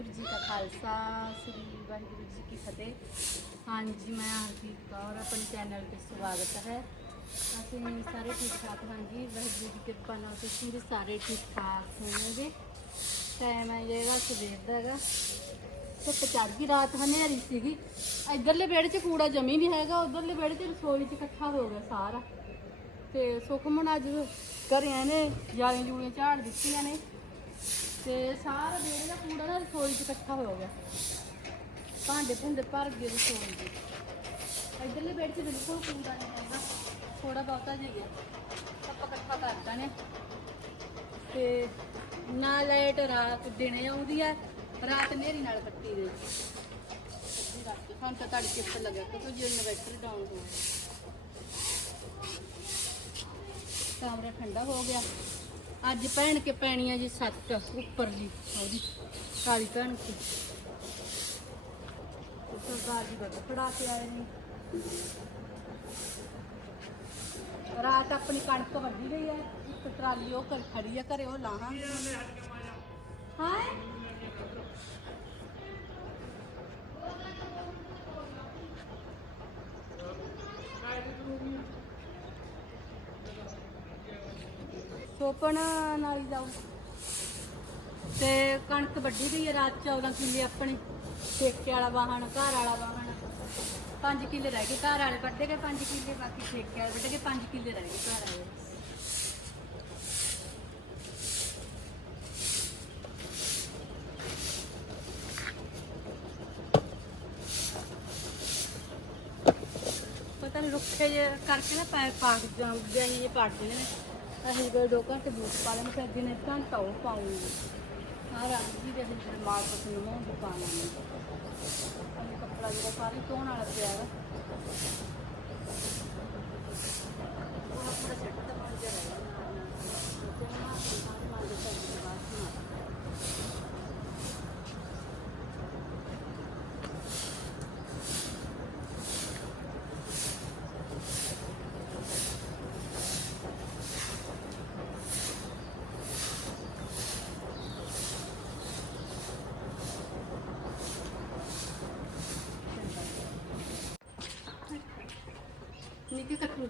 ਵਾਹਿਗੁਰੂ ਜੀ ਕਾ ਖਾਲਸਾ, ਸ੍ਰੀ ਵਾਹਿਗੁਰੂ ਜੀ ਕੀ ਫਤਿਹ। ਹਾਂਜੀ, ਮੈਂ ਹਰਦੀਪ ਕੌਰ, ਆਪਣੇ ਚੈਨਲ ਤੇ ਸਵਾਗਤ ਹੈ। ਅਸੀਂ ਸਾਰੇ ਠੀਕ ਠਾਕ ਹਾਂਜੀ, ਵਾਹਿਗੁਰੂ ਦੀ ਕਿਰਪਾ ਨਾਲ ਤੁਸੀਂ ਵੀ ਸਾਰੇ ਠੀਕ ਠਾਕ ਹੋਵੋਗੇ। ਟਾਈਮ ਹੈ ਜਿਹੜਾ ਸਵੇਰ ਦਾ ਹੈਗਾ। ਧੁੱਪ ਚੜ ਗਈ, ਰਾਤ ਹਨੇਰੀ ਸੀਗੀ। ਇਧਰਲੇ ਵਿਹੜੇ 'ਚ ਕੂੜਾ ਜਮੀ ਨਹੀਂ ਹੈਗਾ, ਉਧਰਲੇ ਵਿਹੜੇ 'ਚ ਰਸੋਈ 'ਚ ਇਕੱਠਾ ਹੋ ਗਿਆ ਸਾਰਾ। ਤੇ ਸੁਖਮਨ ਅੱਜ ਘਰੇ ਨੇ ਜਾਲੀਆਂ ਜੂਲੀਆਂ ਝਾੜ ਦਿੱਤੀਆਂ ਨੇ। ਤੇ ਸਾਰਾ ਵਿਹੜੇ ਦਾ ਕੂੜਾ ਨਾ ਰਸੋਈ 'ਚ ਇਕੱਠਾ ਹੋ ਗਿਆ। ਭਾਂਡੇ ਭੁੰਡੇ ਭਰ ਗਏ ਰਸੋਈ 'ਚ ਇਧਰਲੇ ਬੈਠ 'ਚ ਬਿਲਕੁਲ ਕੂੜਾ ਨਹੀਂ ਹੈਗਾ। ਥੋੜਾ ਬਹੁਤਾ ਜਿਹੀ ਗਿਆ। ਆਪਾਂ ਇਕੱਠਾ ਕਰਤਾ ਨੇ ਤੇ ਨਾ ਲਾਈਟ ਰਾਤ ਦਿਨੇ ਆਉਂਦੀ ਹੈ ਰਾਤ ਨੇਰੀ ਨਾਲ ਕੱਟੀ ਦੇ ਅੱਧੀ ਰਾਤ। ਨੂੰ। ਸਾਨੂੰ ਤਾਂ ਤੁਹਾਡੀ ਕਿਸ਼ਤ ਲੱਗਿਆ ਕਿਉਂਕਿ ਜੇ ਡਾਊਨ ਹੋ ਗਿਆ। ਕਮਰਾ ਠੰਡਾ ਹੋ ਗਿਆ। ਅੱਜ ਪਹਿਣ ਕੇ ਪੈਣੀ ਆ ਜੀ ਸੱਤ ਉੱਪਰ ਜੀ ਉਹਦੀ ਕਾਲੀ ਭੈਣ ਕੀ। ਸਰਦਾਰ ਜੀ ਦੁੱਧ ਫੜਾ ਕੇ ਆਏ ਨੇ। ਰਾਤ ਆਪਣੀ ਕਣਕ ਵੱਢੀ ਗਈ ਹੈ ਇੱਕ ਟਰਾਲੀ ਉਹ ਕਰ ਖੜੀ ਆ ਘਰੇ ਉਹ ਲਾਹਾਂਗੇ ਹਾਂ? ਸੋਪਣ ਨਾਲ ਹੀ ਜਾਊ ਤੇ ਕਣਕ ਵੱਢੀ ਗਈ ਹੈ ਰਾਤ 14 ਕਿੱਲੇ ਆਪਣੇ ਠੇਕੇ ਵਾਲਾ ਵਾਹਣ ਘਰ ਵਾਲਾ ਵਾਹਣ 5 ਕਿੱਲੇ ਰਹਿ ਗਏ ਘਰ ਵਾਲੇ ਵੱਢੇ ਗਏ 5 ਕਿੱਲੇ ਬਾਕੀ ਠੇਕੇ ਵਾਲੇ ਵੱਢੇ ਗਏ 5 ਕਿੱਲੇ ਰਹਿ ਗਏ ਘਰ ਵਾਲੇ ਪਤਾ ਨਹੀਂ ਰੁੱਖੇ ਜੇ ਕਰਕੇ ਨਾ ਪੈਰ ਪਾਕ ਜਾਂਦੇ ਇਹ ਪਾੜ ਦਿੰਦੇ ਨੇ ਅਸੀਂ ਕੋਈ ਦੋ ਘੰਟੇ ਬੂਟ ਪਾ ਲੈਣ ਫਿਰ ਦਿਨੇ ਘੰਟਾ ਉਹ ਪਾਉਂਗੇ। ਆ ਰੰਗ ਜੀ ਦੇ ਜਿਹੜੇ ਮਾਲ ਪਸੰਦ ਨੂੰ ਦੁਕਾਨਾਂ ਨੇ ਅਸੀਂ ਕੱਪੜਾ ਜਿਹੜਾ ਸਾਰੇ ਧੋਣ ਵਾਲਾ ਪਿਆ ਵਾ ਉਹ ਆਪਣਾ ਸੈੱਟ ਤਾਂ ਬਣ ਜਾ ਰਿਹਾ ਤੇ ਨਾ ਸਾਰੇ ਮਾਲ ਦੇ ਸੈੱਟ ਦੇ ਬਾਅਦ ਨਾ ਨਿੱਕੇ ਕੱਟੂ ਤਾਂ ਬੰਨ ਤੇ ਬੱਜੀਆਂ ਮੱਝਾਂ ਰਹੇਗੀ ਉਹ ਮੈਨੂੰ ਪੂਰੀ ਮੂੰਹ ਬੰਨ ਦਿਓ ਪੱਲੀ ਪਾ ਲੈ ਤੇ ਜਿਹੜੀ ਜਿੱਥੇ ਮੈਂ ਕਾਹੂ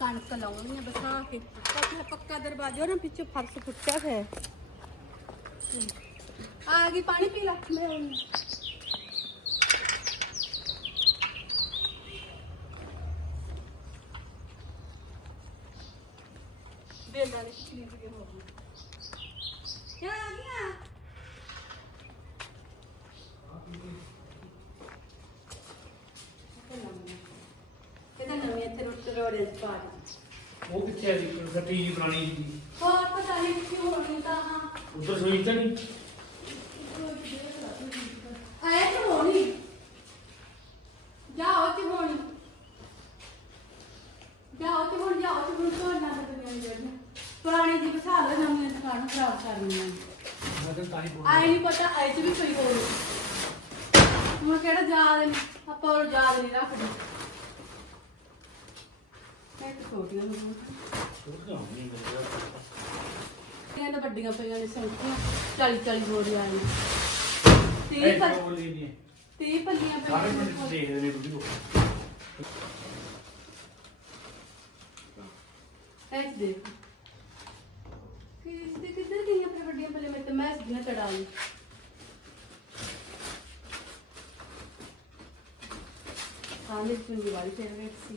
ਕਣਕ ਲਾਉਣੀ ਹੈ ਬਸਾ ਕੇ ਪੱਕਾ ਪੱਕਾ ਦਰਵਾਜ਼ਾ ਨਾ ਪਿੱਛੇ ਫਰਸ਼ ਫੁੱਟਿਆ ਹੋਇਆ ਹੈ। ਆ ਗਈ ਪਾਣੀ ਪੀ ਲੈ ਮੈਂ ਆਉਂਦੀ। ਬੇਲਾਂ ਨੇ ਕਿੰਨੀ ਬਗੇ ਹੋ ਗਈ ਕਿਆ ਆ ਗਈਆਂ ਕਿਹਦਾ ਨਵੀਂ ਇੱਥੇ ਰੋਟੀ ਰੋੜੇ ਚ ਪਾ ਦਿੱਤੀ ਉਹ ਕਿੱਥੇ ਹੈ ਜੀ? ਗੱਡੀ ਜੀ ਪੁਰਾਣੀ ਜੀ। ਹੋਰ ਪਤਾ ਨਹੀਂ ਕਿੱਥੇ ਹੋਣੀ ਤਾਂ ਹਾਂ। ਉਧਰ ਸੋਈ ਤਾਂ ਨਹੀਂ? ਆਏ ਤੇ ਹੋਣੀ? ਜਾਓ ਤੇ ਹੋਣੀ। ਜਾਓ ਤੇ ਹੁਣ ਜਾਓ ਤੇ ਹੁਣ ਤੋਂ ਨਾ ਦੁਨੀਆ ਜਿਹੜੀ ਪੁਰਾਣੀ ਜੀ ਬਸਾ ਲੈ ਨਵੀਂ ਦੁਕਾਨ ਖਰਾਬ ਕਰਨੀ ਹੈ ਮੈਂ ਤਾਂ ਤਾਂ ਹੀ ਬੋਲ ਆਏ ਨਹੀਂ ਪਤਾ ਆਏ ਚ ਵੀ ਕੋਈ ਹੋਣੀ ਹੁਣ ਕਿਹੜਾ ਯਾਦ ਆਪਾਂ ਉਹ ਯਾਦ ਨਹੀਂ ਰੱਖਦੇ। ਤਾਂ ਛੋਟੀਆਂ ਨੂੰ। ਇਹਨਾਂ ਵੱਡੀਆਂ ਪਈਆਂ ਨੇ ਸੰਖੀਆਂ 40 40 ਬੋਰੀਆਂ ਨੇ। 30 ਇਹ ਪੱਲ ਬੋਲੀ ਨਹੀਂ 30 ਪੱਲੀਆਂ ਸਾਰੇ ਪਈਆਂ ਪਿੰਡ ਨੇ ਦੇਖਦੇ ਨੇ ਵੀਡੀਓ। ਐਸ ਦੇਖ। ਕਿਸ ਦੇ ਕਿੱਧਰ ਗਈਆਂ ਫਿਰ ਵੱਡੀਆਂ ਪੱਲੇ ਮੈਂ ਤੇ ਮੈਂ ਸਿੱਧੀਆਂ ਤੜਾ ਲਈ। ਹਾਂ ਮੇਰੀ ਚੁੰਨੀ ਵਾਲੀ ਫੇਵਰੇਟ ਸੀ।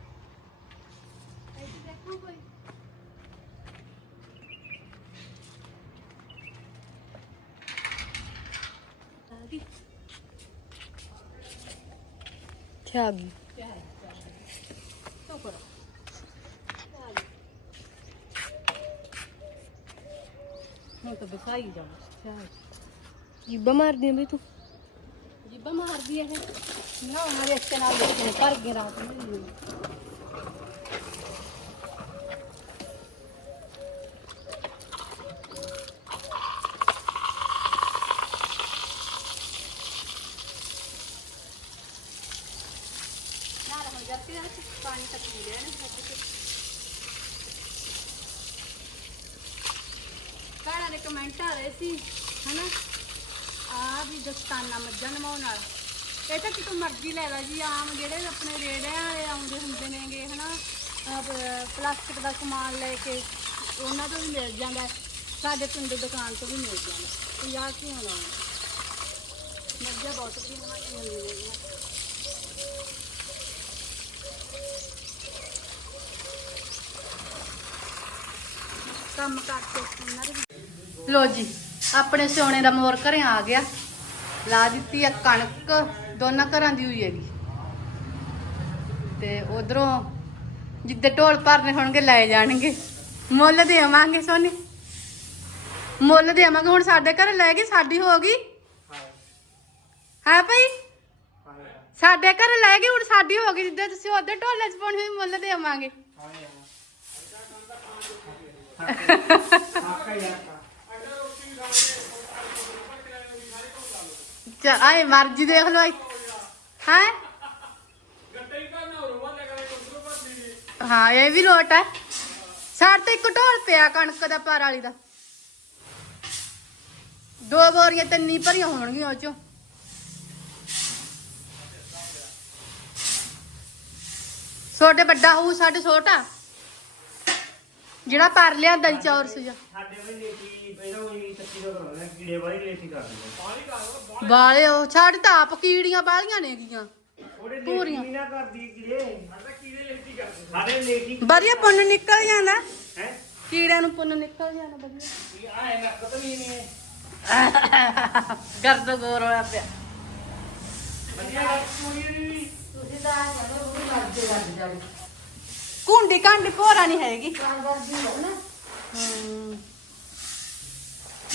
ਇੱਥੇ ਆ ਗਈ। ਹੁਣ ਤਾਂ ਬਸਾਈ ਜਾਵਾਂ ਜੀਬਾ ਮਾਰਦੀ ਆ ਬਈ ਤੂੰ। ਜੀਬਾ ਮਾਰਦੀ ਐ ਇਹ। ਨਾ ਉਹਨਾਂ ਦੇ ਅੱਛੇ ਨਾਲ ਦੇਖਣੇ ਭਰ ਗਏ ਰਾਤ ਨੂੰ। ਕਾਣਾ ਦੇ ਕਮੈਂਟ ਆ ਰਹੇ ਸੀ ਹਨਾ ਆ ਵੀ ਦਸਤਾਨਾ ਮੱਝਾਂ ਨਮਾਉਣ ਵਾਲਾ ਇਹ ਤਾਂ ਕਿਤੋਂ ਮਰਜ਼ੀ ਲੈ ਲਾ ਜੀ ਆਮ ਜਿਹੜੇ ਆਪਣੇ ਰੇੜਿਆਂ ਵਾਲੇ ਆਉਂਦੇ ਹੁੰਦੇ ਨੇਗੇ ਹਨਾ ਆਹ ਪ- ਪਲਾਸਟਿਕ ਦਾ ਸਮਾਨ ਲੈ ਕੇ ਉਹਨਾਂ ਤੋਂ ਵੀ ਮਿਲ ਜਾਂਦਾ ਹੈ। ਸਾਡੇ ਪਿੰਡ ਦੁਕਾਨ ਤੋਂ ਵੀ ਮਿਲ ਜਾਂਦਾ ਪੰਜਾਹ ਕੀ ਹੋਣਾ ਮੱਝਾਂ ਬਹੁਤ ਵਧੀਆ ਨਮਾਈਆਂ ਹੁੰਦੀਆਂ ਨੇ ਕੰਮ ਕਰਕੇ ਉਹਨਾਂ ਦੇ ਵਿੱਚ- ਲੋ ਜੀ ਆਪਣੇ ਸੋਨੇ ਦਾ ਮੋਰ ਘਰੇ ਆ ਗਿਆ ਲਾ ਦਿੱਤੀ ਆ ਕਣਕ ਦੋਨਾਂ ਘਰਾਂ ਦੀ ਹੋਈ ਹੈਗੀ ਤੇ ਉਧਰੋਂ ਜਿੱਦੇ ਢੋਲ ਭਰਨੇ ਹੋਣਗੇ ਲੈ ਜਾਣਗੇ ਮੁੱਲ ਦੇਵਾਂਗੇ ਸੋਨੀ ਮੁੱਲ ਦੇਵਾਂਗੇ ਹੁਣ ਸਾਡੇ ਘਰ ਲੈ ਗਈ ਸਾਡੀ ਹੋ ਗਈ ਹੈ ਭਾਈ ਸਾਡੇ ਘਰ ਲੈ ਗਈ ਹੁਣ ਸਾਡੀ ਹੋ ਗਈ ਜਿੱਦੇ ਤੁਸੀਂ ਉਹਦੇ ਢੋਲੇ ਚ ਪਾਉਣੀ ਹੋਈ ਮੁੱਲ ਦੇ ਦੇਵਾਂਗੇ ਚਾ, ਆਏ ਮਰਜ਼ੀ ਦੇਖ ਲੋ ਹੈ? ਹਾਂ, ਇਹ ਵੀ ਲੋਟ ਹੈ। ਸਾਡੇ ਤੇ ਇੱਕ ਢੋਲ ਪਿਆ ਕਣਕ ਦਾ, ਪਰ ਵਾਲੀ ਦਾ। ਦੋ ਬੋਰੀਆਂ, ਤਿੰਨੀ ਭਰੀਆਂ ਹੋਣਗੀਆਂ ਉਹ ਚੋਂ। ਛੋਟੇ ਵੱਡਾ ਹੋਊ, ਸਾਡੇ ਛੋਟਾ। ਜਿਹੜਾ ਪਰ ਲਿਆਂਦਾ ਜੀ ਚੌਰ ਸੁਜਾ ਸਾਡੇ ਵੀ ਲੇਟੀ ਪਹਿਲਾਂ ਵੀ ਸੱਚੀ ਦਾ ਕਰਾਉਣਾ ਕੀੜੇ ਵਾਲੀ ਲੇਟੀ ਕਰ ਦਿੰਦੇ ਬਾਲੇ ਉਹ ਛੱਡ ਤਾਂ ਆਪ ਕੀੜੀਆਂ ਬਾਲੀਆਂ ਨੇ ਗੀਆਂ। ਉਹਦੇ ਪੂਰੀਆਂ। ਨਾ ਕਰਦੀ ਕੀੜੇ। ਸਾਡਾ ਕੀੜੇ ਲੇਟੀ ਕਰਦੇ ਸਾਡੇ ਲੇਟੀ। ਵਧੀਆ ਪੁੰਨ ਨਿਕਲ ਜਾਂਦਾ। ਹੈ? ਕੀੜਿਆਂ ਨੂੰ ਪੁੰਨ ਨਿਕਲ ਜਾਂਦਾ ਵਧੀਆ। ਇਹ ਆਏ ਨਾ ਕਤਲ ਹੀ। ਨਹੀਂ ਗਰਦ ਗੋਰ ਹੋਇਆ ਪਿਆ। ਵਧੀਆ ਗੱਲ ਸੁਣੀ ਨਹੀਂ ਕੁੰਡੀ ਕਾਂਡੀ ਭੋਰਾ ਨਹੀਂ ਹੈਗੀ। ਹਮ।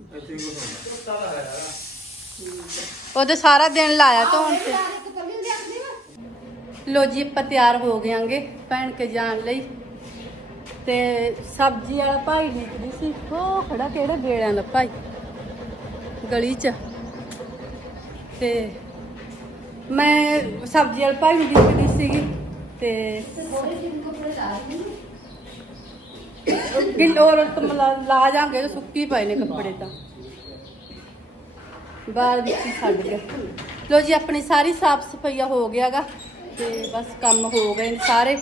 ਇੱਥੇ ਹੀ ਕੁਝ ਹੁੰਦਾ ਤਾਂ। ਹੈ ਉਹਦੇ ਸਾਰਾ ਦਿਨ ਲਾਇਆ ਧੋਣ ਤੇ ਲੋ ਜੀ ਆਪਾਂ ਤਿਆਰ ਹੋ ਗਏਾਂਗੇ ਭੈਣ ਕੇ ਜਾਣ ਲਈ। ਤੇ ਸਬਜ਼ੀ ਵਾਲਾ ਭਾਈ ਨਿਕਲੀ ਸੀ। ਉਹ ਖੜਾ ਕਿਹੜੇ ਵੇੜਿਆਂ ਦਾ ਭਾਈ? ਗਲੀ 'ਚ। ਤੇ ਮੈਂ ਸਬਜ਼ੀ ਵਾਲਾ ਭਾਈ ਨੂੰ ਦਿਖਦੀ ਸੀਗੀ। ਤੇ ਗਿੱਲੋਰ ਲਾ ਜਾਾਂਗੇ ਸੁੱਕੀ ਪਏ ਨੇ ਕੱਪੜੇ ਤਾਂ। ਬਾਹਰ ਵਿੱਚ ਹੀ ਛੱਡ ਗਿਆ ਲੋ ਜੀ, ਆਪਣੀ ਸਾਰੀ ਸਾਫ਼ ਸਫਾਈਆ ਹੋ ਗਿਆਗਾ ਤੇ ਬਸ ਕੰਮ ਹੋ ਗਏ ਨੇ ਸਾਰੇ।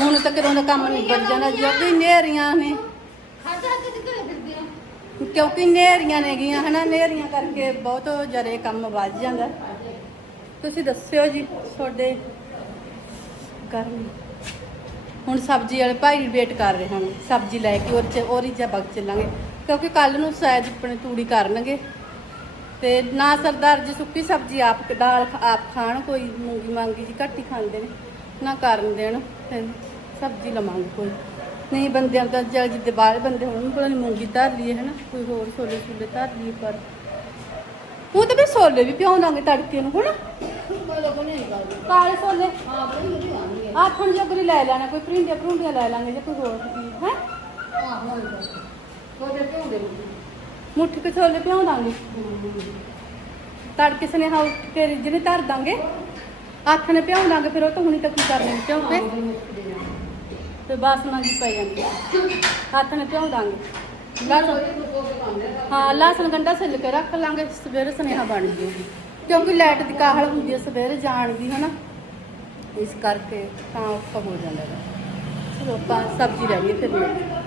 ਹੁਣ ਤੱਕ ਦਾ ਕੰਮ ਨਿਬੜ ਜਾਣਾ ਕਿਉਂਕਿ ਨੇਰੀਆਂ ਨੇ। ਕਿਉਂਕਿ ਨੇਰੀਆਂ ਨੇਗੀਆਂ ਹਨਾ? ਨੇਰੀਆਂ ਕਰਕੇ ਬਹੁਤ ਜ਼ਿਆਦਾ ਕੰਮ ਵੱਜ ਜਾਂਦਾ। ਤੁਸੀਂ ਦੱਸਿਓ ਜੀ, ਤੁਹਾਡੇ ਗਰਮੀ ਹੁਣ ਸਬਜ਼ੀ ਵਾਲੇ ਭਾਈ ਦੀ ਵੇਟ ਕਰ ਰਹੇ ਹਨ। ਸਬਜ਼ੀ ਲੈ ਕੇ ਉਹ ਚ ਉਹਦੀ ਜਾਂ ਬਗ ਚੱਲਾਂਗੇ। ਕਿਉਂਕਿ ਕੱਲ ਨੂੰ ਸ਼ਾਇਦ ਆਪਣੇ ਤੂੜੀ ਕਰਨਗੇ। ਤੇ ਨਾ ਸਰਦਾਰ ਜੀ ਸੁੱਕੀ ਸਬਜ਼ੀ ਆਪ ਦਾਲ ਆਪ ਖਾਣ ਕੋਈ ਮੂੰਗੀ ਮਾਂਗੀ ਜੀ ਘੱਟ ਹੀ ਖਾਂਦੇ ਨੇ। ਨਾ ਕਰਨ ਦੇਣ ਸਬਜ਼ੀ ਲਵਾਂਗੇ ਕੋਈ। ਨਹੀਂ ਬੰਦਿਆਂ ਦਾ ਜਲ ਜਿੱਦੇ ਬਾਹਰ ਬੰਦੇ ਹੋਣ ਕੋਲ ਮੂੰਗੀ ਧਰ ਲਈਏ ਹਨਾ ਕੋਈ ਹੋਰ ਛੋਲੇ ਛੋਲੇ ਧਰ ਲਈਏ ਪਰ ਉਹ ਤਾਂ ਵੀ ਛੋਲੇ ਵੀ ਪਿਆਉਂਦਾਂਗੇ ਤੜਕੇ ਨੂੰ ਹਨਾ ਕਾਲੇ ਛੋਲੇ। ਆਖਣ ਜੋਗਰੀ ਲੈ ਲੈਣਾ, ਕੋਈ ਭਰਿੰਡੀਆਂ ਭਰੁੰਡੀਆਂ ਲੈ ਲਾਂਗੇ ਜੇ ਕੋਈ ਹੋਰ ਚੀਜ਼, ਹੈ? ਮੁੱਠੀ ਕੇ ਛੋਲੇ ਪਿਆਉਂ ਦਾਂਗੇ। ਤੜਕੇ ਸਨੇ ਹਾਉ ਕੇ ਰਿਜਨੇ ਧਰ ਦਾਂਗੇ। ਹੱਥ ਨੇ ਭਿਉਂ ਲਾਂਗੇ ਫਿਰ ਉਹ ਤਾਂ ਹੁਣੀ ਤੱਕ ਕਰਨੇ ਭਿਉਂ ਕੇ? ਤੇ ਬਾਸਮਾ ਜੀ ਪੈ ਜਾਂਦੀ ਆ। ਹੱਥ ਨੇ ਭਿਉਂ ਦਾਂਗੇ। ਲਸਣ ਹਾਂ, ਲਸਣ ਗੰਡਾ ਸਿੱਲ ਕੇ ਰੱਖ ਲਾਂਗੇ, ਸਵੇਰੇ ਸਨੇਹਾ ਬਣ ਜੂਗੀ। ਕਿਉਂਕਿ ਲਾਈਟ ਦੀ ਕਾਹਲ ਹੁੰਦੀ ਹੈ ਸਵੇਰੇ ਜਾਣ ਦੀ, ਹਨਾ? ਇਸ ਕਰਕੇ ਤਾਂ ਔਖਾ ਹੋ ਜਾਂਦਾ ਹੈ ਚਲੋ ਆਪਾਂ ਸਬਜ਼ੀ ਲੈ ਲਈਏ ਫਿਰ ਮਿਲਦੇ ਹਾਂ।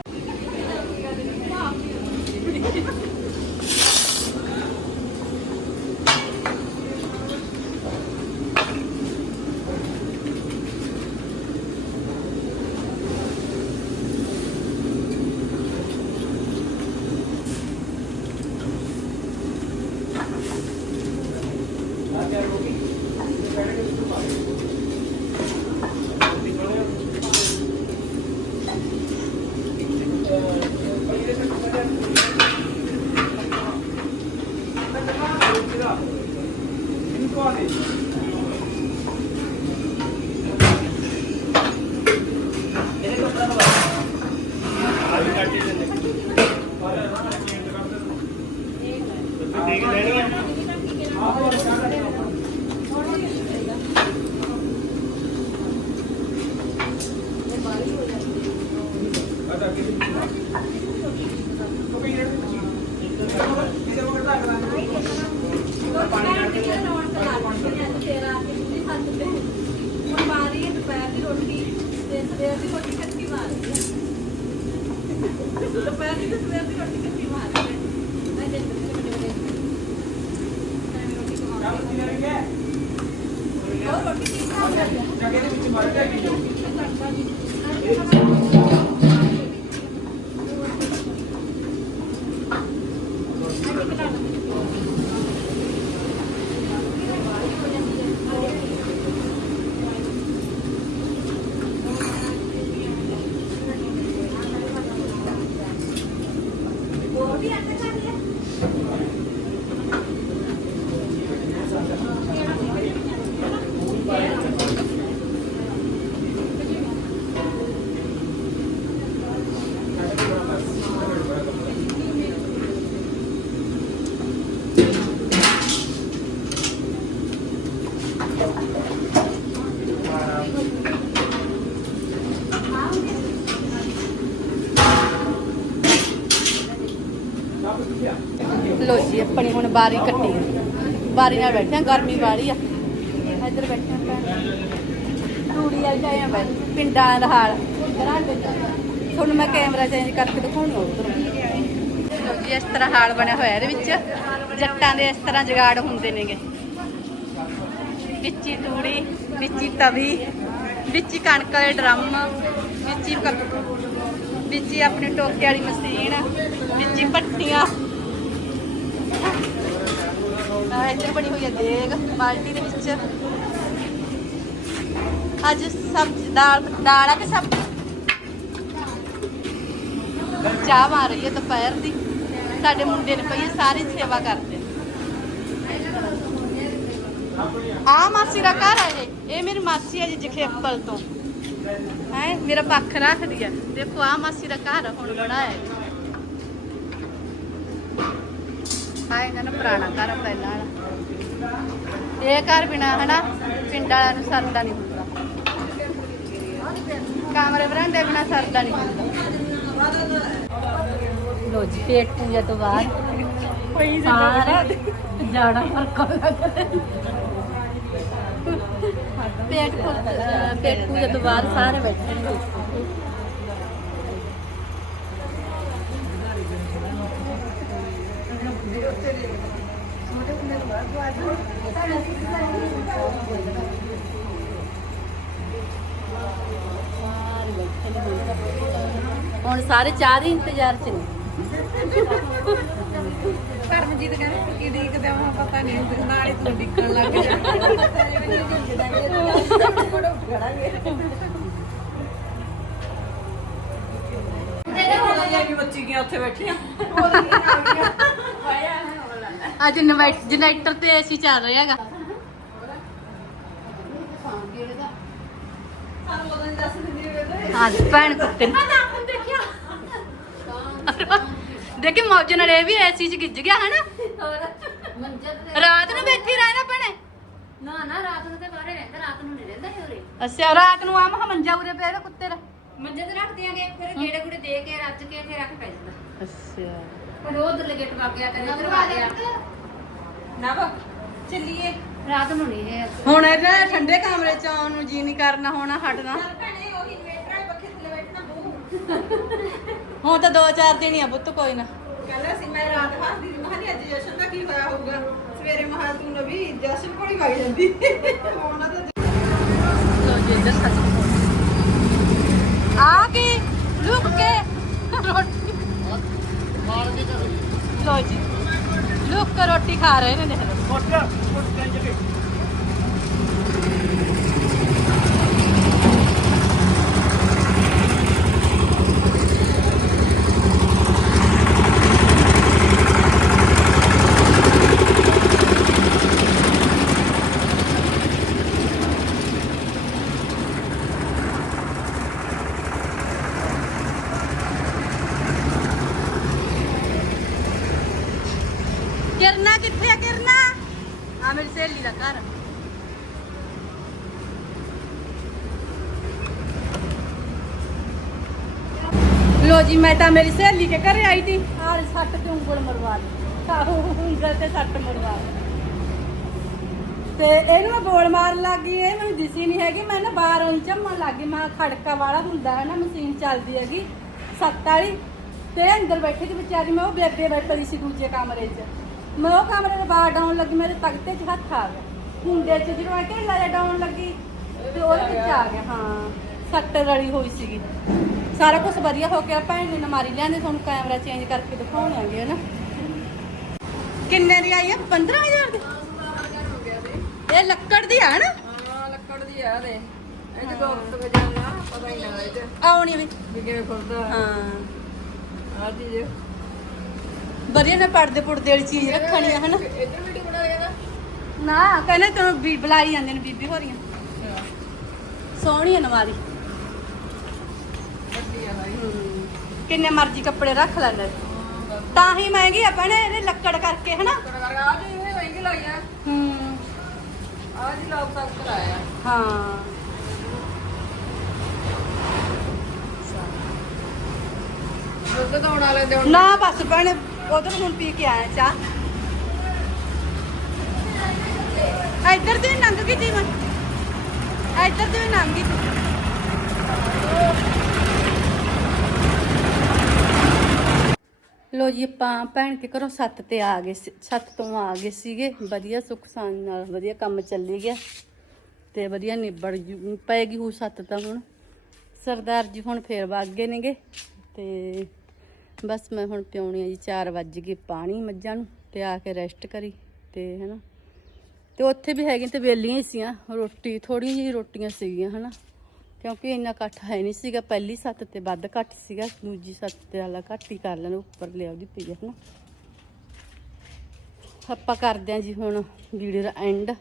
ਲੋ ਜੀ, ਆਪਣੀ ਹੁਣ ਬਾਰੀ ਕੱਟੀ ਬਾਰੀ ਨਾਲ ਬੈਠੇ ਆ ਗਰਮੀ ਬਾਰੀ ਆ। ਇੱਧਰ ਬੈਠੇ ਆ ਟੂੜੀ ਵਾਲੀ ਆਏ ਆ ਬੈਠ ਪਿੰਡਾਂ ਦਾ ਹਾਲ। ਤੁਹਾਨੂੰ ਮੈਂ ਕੈਮਰਾ ਚੇਂਜ ਕਰਕੇ ਦਿਖਾਉਣਾ ਉਧਰ। ਲੋ ਜੀ, ਇਸ ਤਰ੍ਹਾਂ ਹਾਲ ਬਣਿਆ ਹੋਇਆ ਇਹਦੇ ਵਿੱਚ। ਜੱਟਾਂ ਦੇ ਇਸ ਤਰ੍ਹਾਂ ਜਗਾੜ ਹੁੰਦੇ ਨੇਗੇ। ਵਿੱਚੀ ਤੂੜੀ ਵਿੱਚੀ ਤਵੀ ਵਿੱਚੀ ਕਣਕ ਵਾਲੇ ਡਰਮ ਵਿੱਚੀ ਵਿੱਚੀ ਆਪਣੀ ਟੋਕੇ ਵਾਲੀ ਮਸ਼ੀਨ ਵਿੱਚੀ ਭੱਟੀਆਂ ਆ ਇੱਧਰ ਬਣੀ ਹੋਈ ਹੈ ਦੇਗ ਬਾਲਟੀ ਦੇ ਵਿੱਚ। ਅੱਜ ਸਬਜ਼ੀ ਦਾਲ ਦਾਲ ਆ ਕਿ ਸਬਜ਼ੀ? ਚਾਹ ਮਾਰ ਰਹੀ ਹੈ ਦੁਪਹਿਰ ਦੀ। ਸਾਡੇ ਮੁੰਡੇ ਨੇ ਪਈ ਹੈ, ਸਾਰੀ ਸੇਵਾ ਕਰਦੇ। ਆ ਮਾਸੀ ਦਾ ਘਰ ਹੈ ਇਹ। ਇਹ ਮੇਰੀ ਮਾਸੀ ਹੈ ਜੀ ਜਖੇਪਲ ਤੋਂ। ਹੈ ਮੇਰਾ ਪੱਖ ਰੱਖਦੀ ਹੈ ਦੇਖੋ ਆ ਮਾਸੀ ਦਾ ਘਰ ਹੁਣ ਬਣਾਇਆ ਹੈ ਆ ਇਹਨਾਂ ਦਾ ਪੁਰਾਣਾ ਘਰ ਆ ਪਹਿਲਾਂ ਵਾਲਾ। ਇਹ ਘਰ ਬਿਨਾ ਹਨਾ ਪਿੰਡ ਵਾਲਿਆਂ ਨੂੰ ਸਰਦਾ ਨਹੀਂ ਹੁੰਦਾ। ਕਮਰੇ ਬਰਾਂਡੇ ਬਿਨਾ ਸਰਦਾ ਨਹੀਂ ਹੁੰਦਾ। ਲੋ ਜੀ ਪੇਟ ਪੂਜਾ ਤੋਂ ਬਾਅਦ ਸਾਰਾ ਜਾਣਾ। ਫ਼ਰਕ ਲੱਗਦਾ ਪੇਟ ਪੂ- ਪੇਟ ਪੂਜਾ ਤੋਂ ਬਾਅਦ ਸਾਰੇ ਬੈਠੇ ਨੇ ਹੁਣ। ਸਾਰੇ ਚਾਹ ਦੇ ਇੰਤਜ਼ਾਰ ਚ ਨੇ ਕਰਮਜੀਤ ਕਹਿੰਦੇ ਕੀ ਡੀਕਦੇ ਆ ਪਤਾ ਨਹੀਂ ਨਾਲ ਹੀ ਤੂੰ ਡਿੱਕਣ ਲੱਗ ਜਾ। ਇਹ ਬੱਚੀ ਗਿਆ ਉੱਥੇ ਬੈਠੀਆਂ ਅੱਜ ਜਨਰੇਟਰ ਤੇ ਏਸੀ ਚੱਲ ਰਿਹਾ ਹੈਗਾ। ਹਾਂ ਭੈਣ ਕੁੱਤੇ। ਨੇ ਦੇਖੀ ਮੌਜ ਨਾਲ ਇਹ ਵੀ ਏਸੀ ਚ ਗਿੱਜ ਗਿਆ ਹੈ ਨਾ ਰਾਤ ਨੂੰ ਬੈਠੀ ਰਹਿਣਾ ਭੈਣੇ। ਨਾ ਨਾ ਰਾਤ ਨੂੰ ਤੇ ਬਾਹਰੇ ਰਹਿੰਦਾ ਰਾਤ ਨੂੰ ਨਹੀਂ ਰਹਿੰਦਾ ਇਹ ਉਰੇ। ਅੱਛਾ ਰਾਤ ਨੂੰ ਆ ਮਹਾ ਮੰਜਾ ਉਰੇ ਪਿਆ ਇਹਦਾ ਕੁੱਤੇ ਦਾ। ਮੰਜੇ ਤੇ ਰੱਖ ਦਿਆਂਗੇ ਫਿਰ ਗੇੜੇ ਗੁੜੇ ਦੇ ਕੇ ਰੱਜ ਕੇ ਫਿਰ ਰੱਖ ਪੈ ਜਾਂਦਾ। ਅੱਛਾ। ਪਰ ਉਹ ਉਧਰ ਗੇਟ ਵਗ ਗਿਆ ਕਦੇ ਉਧਰ ਵਗ ਗਿਆ। ਨਵ ਚੱਲੀਏ। ਰਾਤ ਨੂੰ ਨਹੀਂ ਇਹ। ਹੁਣ ਇਹਦਾ ਠੰਡੇ ਕਮਰੇ ਚ ਆਉਣ ਨੂੰ ਜੀ ਨਹੀਂ ਕਰਨਾ ਹੋਣਾ ਹਟਣਾ। ਭੈਣੇ ਉਹੀ ਇਨਵੇਟਰ ਵਾਲੇ ਪੱਖੇ ਥੱਲੇ ਬੈਠਣਾ ਬੂ ਹੁਣ ਤਾਂ ਦੋ ਚਾਰ ਦਿਨ ਹੀ ਆ ਪੁੱਤ ਕੋਈ ਨਾ। ਕਹਿੰਦਾ ਸੀ ਮੈਂ ਰਾਤ ਹੱਸਦੀ ਸੀ। ਮਹਾਂ ਅੱਜ ਜਸ਼ਨ ਦਾ ਕੀ ਹੋਇਆ ਹੋਊਗਾ? ਸਵੇਰੇ ਮਹਾਂ ਤੂੰ ਨਵੀ ਜਸ਼ਨ ਕੋਲ ਹੀ ਵਗ ਜਾਂਦੀ। ਉਹਨਾਂ ਦਾ ਲੋ ਜੀ ਇੱਧਰ ਸੱਜ ਆ ਕੇ ਲੁਕ ਕੇ ਰੋਟੀ। ਲੋ ਜੀ ਲੁਕ ਕੇ ਰੋਟੀ ਖਾ ਰਹੇ ਨੇ ਦੇਖ ਲਓ ਉੱਠ ਉੱਠ ਕੰਜ ਕੇ ਕਿਰਨਾ ਕਿੱਥੇ ਆ ਕਿਰਨਾ ਆ ਮੇਰੀ ਘਰ। ਲੋ ਜੀ, ਮੈਂ ਤਾਂ ਮੇਰੀ ਸਹੇਲੀ ਕੇ ਘਰੇ ਆਈ ਥੀ ਆਹ ਸੱਟ ਤੇ ਉਂਗਲ ਮਰਵਾ ਲਈ। ਆਹੋ, ਉਂਗਲ ਤੇ ਸੱਟ ਤੇ ਇਹਨੂੰ ਮੈਂ ਬੋਲ ਮਾਰਨ ਲੱਗ ਗਈ, ਇਹ ਮੈਨੂੰ ਦਿਸੀ ਨਹੀਂ ਹੈਗੀ। ਮੈਂ ਨਾ ਬਾਹਰੋਂ ਹੀ ਝੰਮਣ ਲੱਗ ਗਈ। ਮੈਂ ਖੜਕਾ ਵਾਲਾ ਹੁੰਦਾ ਹੈ ਨਾ, ਮਸ਼ੀਨ ਚੱਲਦੀ ਹੈਗੀ ਸੱਤ ਵਾਲੀ। ਤੇ ਅੰਦਰ ਬੈਠੀ ਸੀ ਵਿਚਾਰੀ, ਮੈਂ ਉਹ ਬੇਬੇ ਬੈਠੀ ਸੀ ਦੂਜੇ ਕਮਰੇ 'ਚ। ਮੈਂ ਉਹ ਕਮਰੇ ਦੇ ਬਾਹਰ ਡਾਉਣ ਲੱਗੀ ਮੇਰੇ ਤਖਤੇ 'ਚ ਹੱਥ ਆ ਗਿਆ। ਹੁੰਦੇ 'ਚ ਜਦੋਂ ਮੈਂ ਢਿੱਲਾ ਜਿਹਾ ਡਾਉਣ ਲੱਗੀ ਤੇ ਉਹਦੇ ਵਿੱਚ ਆ ਗਿਆ ਹਾਂ। ਸੱਟ ਰਲੀ ਹੋਈ ਸੀਗੀ। ਸਾਰਾ ਕੁਝ ਵਧੀਆ ਹੋ ਗਿਆ ਭੈਣ ਨੇ ਨਮਾਰੀ ਲਿਆਂਦੇ ਤੁਹਾਨੂੰ ਕੈਮਰਾ ਚੇਂਜ ਕਰਕੇ ਦਿਖਾਉਣਾਂਗੇ ਨਾ ਕਿੰਨੇ ਦੀ ਆਈ ਆ? 15000 ਦੀ? ਇਹ ਲੱਕੜ ਦੀ ਆ ਨਾ ਹਾਂ ਲੱਕੜ ਦੀ ਆ ਦੇ। ਇਹ ਤੇ ਗੋਬਤ ਵਜਾਣਾ ਪਤਾ ਹੀ ਨਾ ਇਹ ਤੇ ਆਉਣੀ ਵੀ। ਕਿਵੇਂ ਖੁਰਦਾ ਹਾਂ। ਆ ਚੀਜ਼। ਵਧੀਆ ਨਾ ਪੜਦੇ ਪੁੜਦੇ ਵਾਲੀ ਚੀਜ਼ ਰੱਖਣੀ ਆ ਹਨਾ? ਇੱਧਰ ਵੀ ਟਿਕੜਾ ਇਹਦਾ? ਨਾ ਕਹਿੰਦੇ ਤੈਨੂੰ ਵੀ ਬੁਲਾਈ ਜਾਂਦੇ ਨੇ ਬੀਬੀ ਹੋਰੀਆਂ। ਸੋਹਣੀ ਆ ਨਵਾਰੀ ਕਿੰਨੇ ਮਰਜ਼ੀ ਕੱਪੜੇ ਰੱਖ ਲੈਂਦੇ ਤਾਂ ਹੀ ਮਹਿੰਗੀ ਆ ਭੈਣੇ ਇਹਦੇ ਲੱਕੜ ਕਰਕੇ ਹਨਾ? ਆ ਜੀ ਇਹ ਮਹਿੰਗੀ ਲਾਈ ਆ ਹੂੰ। ਆ ਜੀ ਲੋਕ ਤੱਕ ਕਰਾਇਆ ਹਾਂ। ਦੁੱਧ ਤੋਂ ਵਾਲੇ ਦੇ ਹੁਣ ਨਾ ਬਸ ਭੈਣੇ ਉਧਰ ਹੁਣ ਪੀ ਕੇ ਆਇਆ ਚਾਹ। ਇੱਧਰ ਦੀ ਵੀ ਗਈ ਤੀ ਮੈਂ ਇੱਧਰ ਦੀ ਵੀ ਗਈ ਲੋ ਜੀ, ਆਪਾਂ ਭੈਣ ਕੇ ਘਰੋਂ ਸੱਤ ਤੇ ਆ ਗਏ ਸੀ ਸੱਤ ਤੋਂ ਆ ਗਏ ਸੀਗੇ। ਵਧੀਆ ਸੁੱਖ ਸਾਨ ਨਾਲ ਵਧੀਆ ਕੰਮ ਚੱਲੀ ਗਿਆ ਤੇ ਵਧੀਆ ਨਿਬੜ ਜੂ- ਪਏਗੀ ਉਹ ਸੱਤ ਤਾਂ ਹੁਣ। ਸਰਦਾਰ ਜੀ ਹੁਣ ਫੇਰ ਵਗ ਗਏ ਨੇਗੇ ਤੇ ਬਸ ਮੈਂ ਹੁਣ ਪਿਉਣੀ ਆ ਜੀ 4 ਵੱਜ ਗਏ ਪਾਣੀ ਮੱਝਾਂ ਨੂੰ ਤੇ ਆ ਕੇ ਰੈਸਟ ਕਰੀ ਤੇ ਹਨਾ। ਤੇ ਉੱਥੇ ਵੀ ਹੈਗੀਆਂ ਤੇ ਵੇਲੀਆਂ ਹੀ ਸੀਆਂ, ਰੋਟੀ ਥੋੜੀਆਂ ਜਿਹੀ ਰੋਟੀਆਂ ਸੀਗੀਆਂ ਹਨਾ। ਕਿਉਂਕਿ ਇੰਨਾ ਇਕੱਠ ਹੈ ਨਹੀਂ ਸੀਗਾ, ਪਹਿਲੀ ਸੱਤ ਤੇ ਵੱਧ ਘੱਟ ਸੀਗਾ, ਦੂਜੀ ਸੱਤ ਤੇ ਵਾਲਾ ਘੱਟ ਹੀ ਕਰ ਲੈਣ, ਉੱਪਰ ਲਿਆ ਉਹਦੀ ਪਈ ਆ ਹਨਾ। ਆਪਾਂ ਕਰਦੇ ਹਾਂ ਜੀ ਹੁਣ ਵੀਡੀਓ ਦਾ ਐਂਡ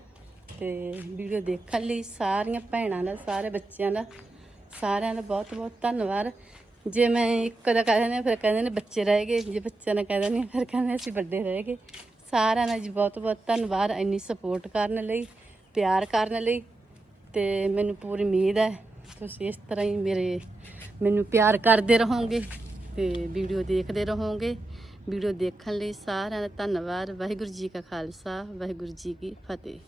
ਤੇ ਵੀਡੀਓ ਦੇਖਣ ਲਈ ਸਾਰੀਆਂ ਭੈਣਾਂ ਦਾ, ਸਾਰੇ ਬੱਚਿਆਂ ਦਾ, ਸਾਰਿਆਂ ਦਾ ਬਹੁਤ ਬਹੁਤ ਧੰਨਵਾਦ। ਜੇ ਮੈਂ ਇੱਕ ਦਾ ਕਹਿ ਦਿੰਦੇ ਫਿਰ ਕਹਿੰਦੇ ਨੇ ਬੱਚੇ ਰਹਿ ਗਏ। ਜੇ ਬੱਚਿਆਂ ਨਾਲ ਕਹਿ ਦਿੰਦੇ ਫਿਰ ਕਹਿੰਦੇ ਅਸੀਂ ਵੱਡੇ ਰਹਿ ਗਏ। ਸਾਰਿਆਂ ਦਾ ਜੀ ਬਹੁਤ ਬਹੁਤ ਧੰਨਵਾਦ ਇੰਨੀ ਸਪੋਰਟ ਕਰਨ ਲਈ, ਪਿਆਰ ਕਰਨ ਲਈ ਤੇ ਮੈਨੂੰ ਪੂਰੀ ਉਮੀਦ ਹੈ ਤੁਸੀਂ ਇਸ ਤਰ੍ਹਾਂ ਹੀ ਮੇਰੇ, ਮੈਨੂੰ ਪਿਆਰ ਕਰਦੇ ਰਹੋਗੇ ਤੇ ਵੀਡੀਓ ਦੇਖਦੇ ਰਹੋਗੇ। ਵੀਡੀਓ ਦੇਖਣ ਲਈ ਸਾਰਿਆਂ ਦਾ ਧੰਨਵਾਦ। ਵਾਹਿਗੁਰੂ ਜੀ ਕਾ ਖਾਲਸਾ, ਵਾਹਿਗੁਰੂ ਜੀ ਕੀ ਫਤਿਹ।